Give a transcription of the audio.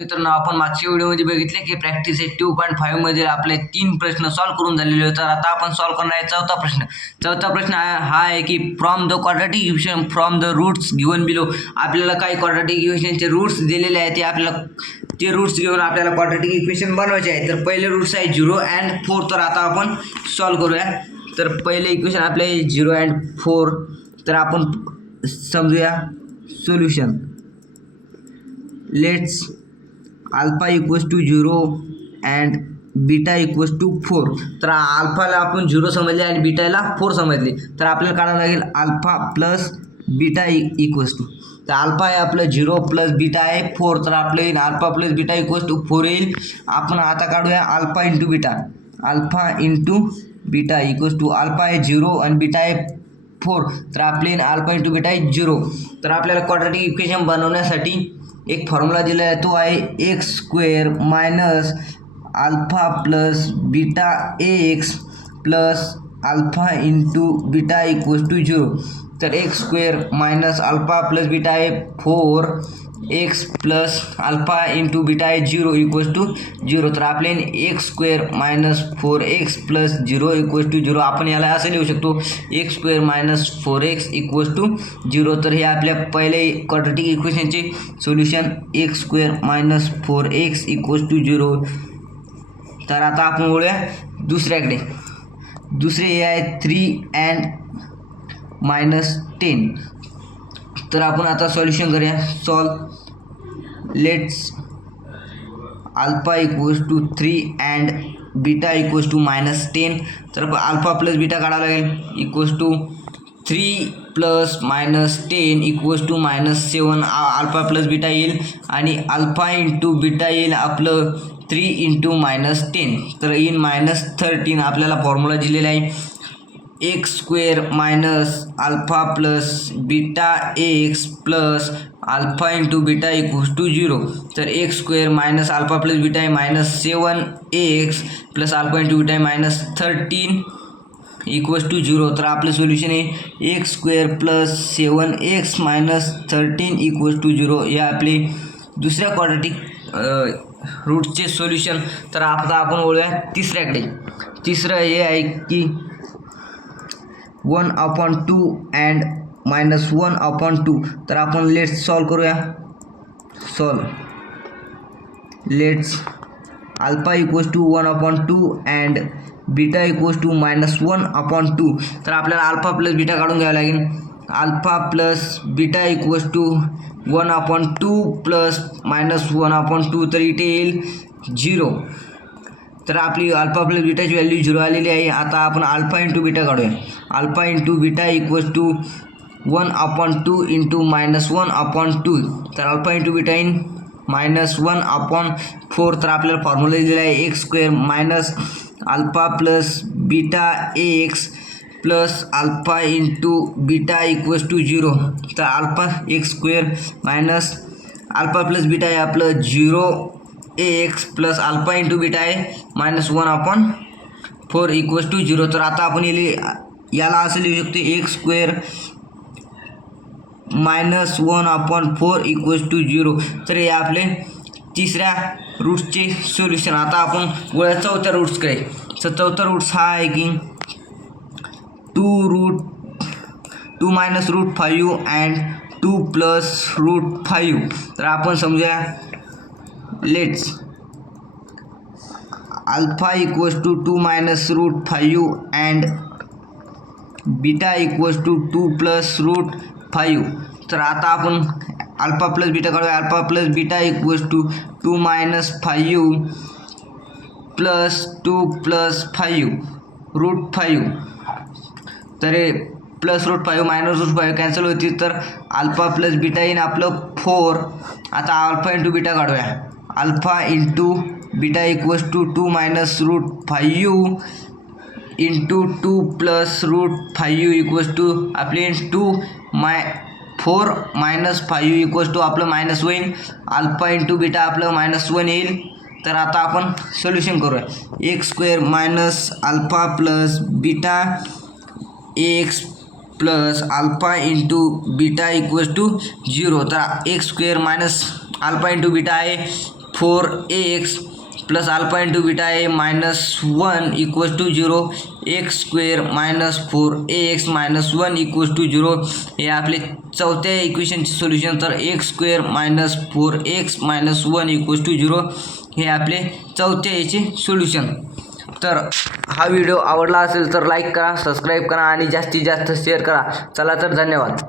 मित्रांनो, आपण मागच्या व्हिडिओमध्ये बघितले की प्रॅक्टिस 2.5 मधील आपले 3 प्रश्न सॉल्व्ह करून झालेले होते. तर आता आपण सॉल्व्ह करणार आहे चौथा प्रश्न हा आहे की from the quadratic equation from the roots given below. आपल्याला काही क्वाड्रॅटिक इक्वेशनचे रूट्स दिलेले आहेत, ते रूट्स घेऊन आपल्याला क्वाड्रॅटिक इक्वेशन बनवायचे आहे. तर पहिले रूट्स आहे 0 and 4. तर आता आपण सॉल्व्ह करूया. तर पहिले इक्वेशन आपले 0 and 4. तर आपण समजूया solution. Let's alpha equals to 0 and beta equals to 4. तर अल्फाला आपण 0 समजले आणि बीटाला 4 समजले. तर आपल्याला काढावं लागेल alpha plus beta equals to. तर अल्फा आहे आपलं 0 प्लस बीटा आहे 4. तर आपलं येईल alpha plus beta equals to 4 येईल. आपण आता काढूया alpha into beta. Alpha into beta equals to alpha आहे 0 आणि बीटा आहे 4. तर आपले अल्फा इंटू बीटा आहे 0. तर आपल्याला क्वाड्रॅटिक इक्वेशन बनवण्यासाठी एक फॉर्म्युला दिला आहे, तो आहे x square minus alpha plus beta x plus alpha into beta equals to 0. तर x square minus alpha plus beta आहे 4 x plus alpha into beta आहे 0 इक्वल्स टू 0. तर आपले x square minus 4x plus 0 equals to 0. आपण याला असं लिहू शकतो x square minus 4x equals to 0. तर हे आपल्या पहिले क्वाड्रॅटिक इक्वेशनचे solution x square minus 4x equals to 0. तर आता आपण वळूया दुसऱ्याकडे. दुसरे हे आहे 3 and -10. तर आपण आता सॉल्युशन करूया. Let's alpha equals to 3 and beta equals to -10. तर अल्फा प्लस बीटा काढावं लागेल equals to 3 plus -10 equals to -7. Alpha plus beta येईल आणि अल्फा इंटू बीटा येईल आपलं 3 इंटू -10. तर इन -13 आपल्याला फॉर्म्युला दिलेला आहे x square minus alpha plus beta x plus alpha into beta equals to 0. तर x square minus alpha plus beta आहे -7x plus alpha into beta आहे -13 इक्वल्स टू 0. तर आपलं सोल्युशन आहे x square plus 7x -13 equals to 0. हे आपले दुसऱ्या quadratic रूटचे solution. तर आता आपण वळूया तिसऱ्याकडे. तिसरं हे आहे की 1/2 अँड -1/2. तर आपण लेट्स सॉल्व करूया. Let's alpha equals to 1/2 and beta equals to -1/2. तर आपल्याला अल्फा प्लस बीटा काढून घ्यावं लागेल. Alpha plus beta equals to 1/2 plus -1/2. तर इथे येईल 0. तर आपली अल्फा प्लस बीटाची व्हॅल्यू 0 आलेली आहे. आता आपण अल्फा इंटू बीटा काढूया. Alpha into beta equals to 1/2 into -1/2. तर अल्फा इंटू बीटा इन -1/4. तर आपल्याला फॉर्म्युला दिलेला आहे x square minus alpha plus beta x plus alpha into beta equals to 0. तर alpha x square minus alpha plus beta आहे आपलं 0x plus alpha into beta आहे -1/4 equals to 0. तर आता आपण याला असं लिहू शकतो एक्स स्क्वेअर -1/4 इक्वल्स टू 0. तर हे आपले तिसऱ्या रूट्सचे सोल्युशन. आता आपण वळूया चौथ्या रूट्सकडे. तर चौथा रूट्स हा आहे की 2 minus root 5 and 2 plus root 5. तर आपण समजूया let's alpha equals to 2 minus root 5 and beta equals to 2 plus root 5. तर आता आपण अल्फा प्लस बीटा काढूया. Alpha plus beta equals to 2 minus 5 plus 2 plus 5 root 5. तर plus root 5 minus root 5 cancel होती. तर अल्फा प्लस बीटा येईन आपलं 4. आता अल्फा इंटू बीटा काढूया. Alpha into beta equals to 2 minus root 5 into 2 plus root 5 equals to आपले 4 minus 5 equals to आपलं minus होईल. अल्फा इंटू बीटा आपलं -1 येईल. तर आता आपण सोल्युशन करूया. X square minus alpha plus beta x plus alpha into beta equals to 0. तर x square minus alpha into beta आहे 4ax plus alpha into beta a -1 equals to 0 x square -4ax -1 equals to 0 हे आपले चौथ्या इक्वेशनचे solution. तर x square -4x -1 equals to 0 हे आपले चौथ्या याचे सोल्युशन. तर हा व्हिडिओ आवडला असेल तर लाईक करा, सबस्क्राईब करा आणि जास्तीत जास्त शेअर करा. चला तर धन्यवाद.